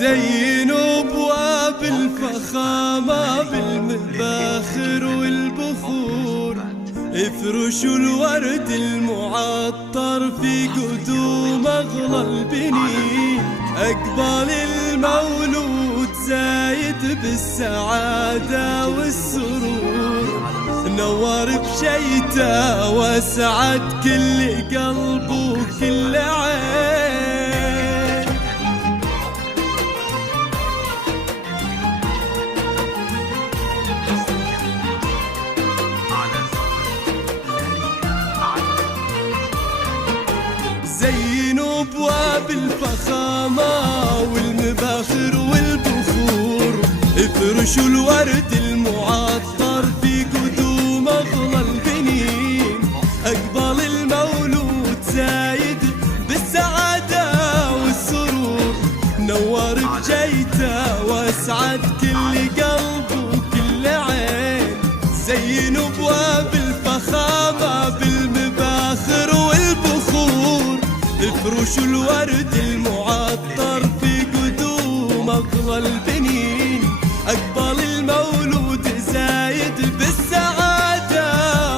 زينوا ابواب الفخامة بالمباخر والبخور، افرشوا الورد المعطر في قدوم اغلى البنين. اقبال المولود زايد بالسعادة والسرور، نور بشيته واسعد كل قلب وكل عين. زينوا ابواب الفخامة والمباخر والبخور، افرشوا الورد المعطر في قدوم اغلى البنين. اقبال المولود زايد بالسعادة والسرور، نور بجيته واسعد كل قلب وكل عين. زينوا ابواب الفخامة بالمباخر والبخور، افرشوا الورد المعطر في قدوم اغلى البنين. اقبال المولود زايد بالسعادة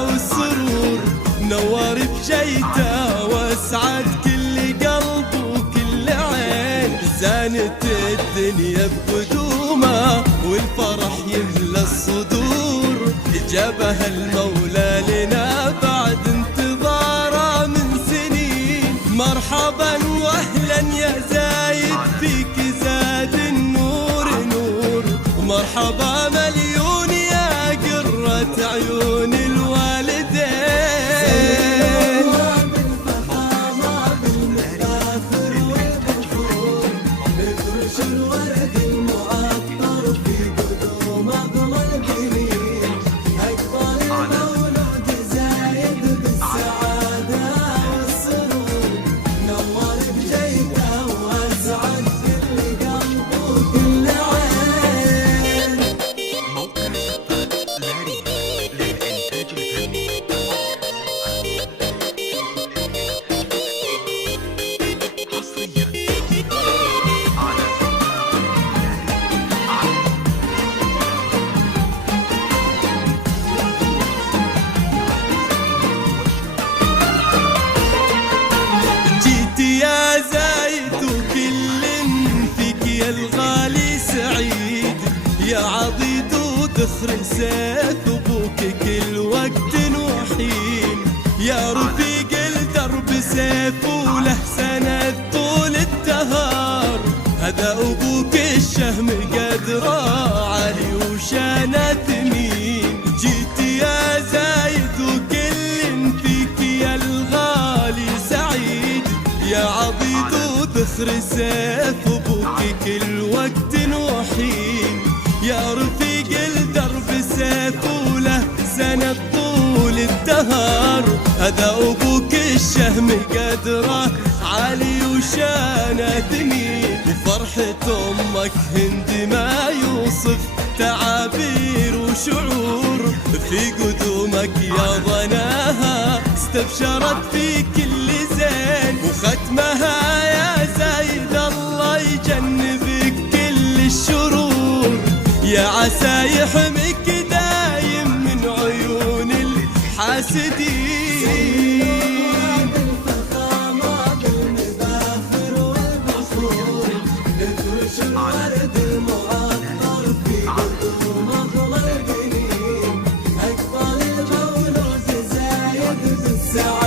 والسرور، نور بجيته واسعد كل قلب وكل عين. زانت الدنيا بقدومه والفرح يملى الصدور، جابها المولى لنا بعد انتظاره من سنين. مرحبا واهلا يا زايد فيك زاد النور نور، مرحبا مليون يا قرة عيون الوالدين. بالفخامة بالمباخر والبخور، افرشوا الورد المعطر في قدوم اغلى البنين. اقبال المولود زايد بالسعادة والسرور، نور بجيته واسعد كل قلب وكل عين. موقع صفات لاري للإنتاج الفني. حصريا على جيت يا زايد وكل فيك يا الغالي سعيد، يا عضيد ودخر سيف ابوك كل وقت وحين. يا رفيق الدرب سيف وله سند طول الدهر، هذا ابوك الشهم قدره علي وشانه ثمين. جيت يا زايد وكل فيك يا الغالي سعيد، يا عضيد وذخر سيف ابوك كل وقت وحين. يا رفيق الدرب سيف وله سند طول الدهر، هذا ابوك الشهم قدره علي وشانه ثمين. وفرحة امك هند ما يوصف تعابير وشعور، في قدومك يا ظناها استبشرت في كل زين. وختمها يا زايد الله يجنبك كل الشرور، يا عسى يحميك دايم من عيون الحاسدين. بالفخامة بالمباخر والبخور، افرشوا الورد المعطر في قدوم اغلى البنين. اقبال المولود زايد بالسعادة